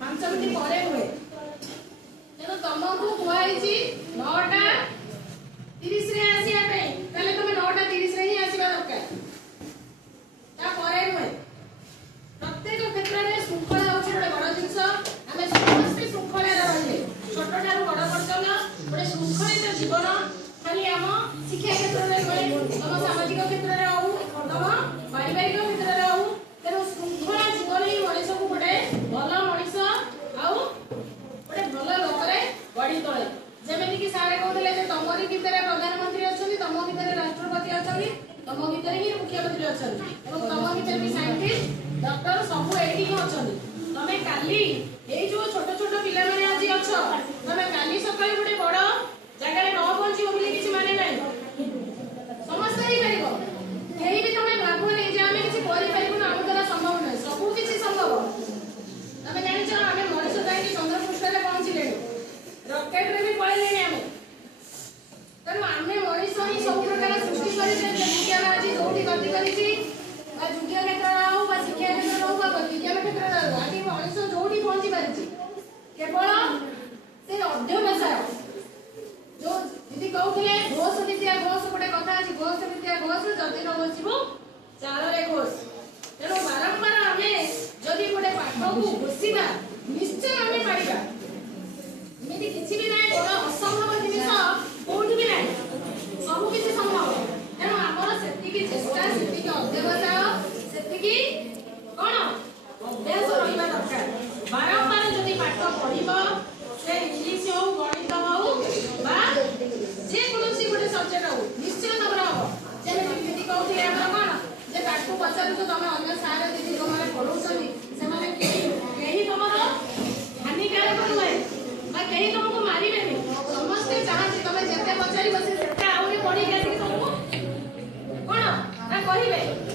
5 minute पर हुए तेणु तुमको कहई 9:30 रे आसिया ताले तुम 9:30 रे ही आसवा दरकार हुए प्रत्येक क्षेत्र में श्रृंखला हूँ गोटे बड़ जिनस आम समस्त श्रृंखला रही छोट ठार बड़ पर्यटन गोटे श्रृंखलित जीवन खाली आम शिक्षा क्षेत्र में तुम सामाजिक क्षेत्र में हूँ तुम पारिवारिक क्षेत्र में हूँ तेणु श्रृंखला जीवन ही मनीष को गोटे भल मनीष गोटे भल लोक गढ़ी तोले जमीक सारे कहते तुमरी भितर प्रधानमंत्री अच्छा तुम भितर राष्ट्रपति अच्छा तुम भितर ही मुख्यमंत्री अच्छा तुम भितर भी साइंटिस्ट डॉक्टर सब एठी अच्छा तमे काली ए जो छोट छोट पिला माने आज अच्छा तमे काली सकाळ गोटे बड़ जगह रे न पहुंची बोली किछि माने नाही समस्त ही परिबो केही भी तमे भागो नै जे आमे किछि करि परिबो ना हम द्वारा संभव नै सब किछि संभव तमे जानि छ आमे मनुष्य जाई कि चंद्र पृष्ठ रे पहुंचिले रॉकेट रे भी पळेले नै आमे तेणु आमे मनुष्य ही सब प्रकार सृष्टि करि जे विज्ञान आज जोठी गति करिछि जुगिया क्षेत्र हो शिक्षा क्षेत्र हो विज्ञान क्षेत्र आज मनुष्य जोटी पहुंची पारि केवल से अध्यवसाय जो दीदी कहते घोष विद्या घोष गोटे कथा अच्छी घोष विद्या घोष जदि न बसबू चाल रे घोष तेणु बारंबार आम जदि गोटे पाठ को घोषा निश्चय आम पारिबा एमती किसी भी ना बड़ असंभव जिन कौटी भी ना सब किसी संभव तेणु आमर से चेष्टा से अध्यवसाय से कौन अभ्यास रहा दरकार बारंबार जदि पाठ पढ़ से इंग्लीश हो गणित हो जेकोसी गोटे सब्जेक्ट हो निश्चय भाव हम जमी कहते कौन जे पाठ पचारू तो तुम अन्य सार दीदी तुम पढ़ाऊँ से तुम हानिकारक नुहे कहीं तुमको मारे समस्ते चाहते तुम जिते पचार से आहरी पढ़ी तुमको कौन ना कहे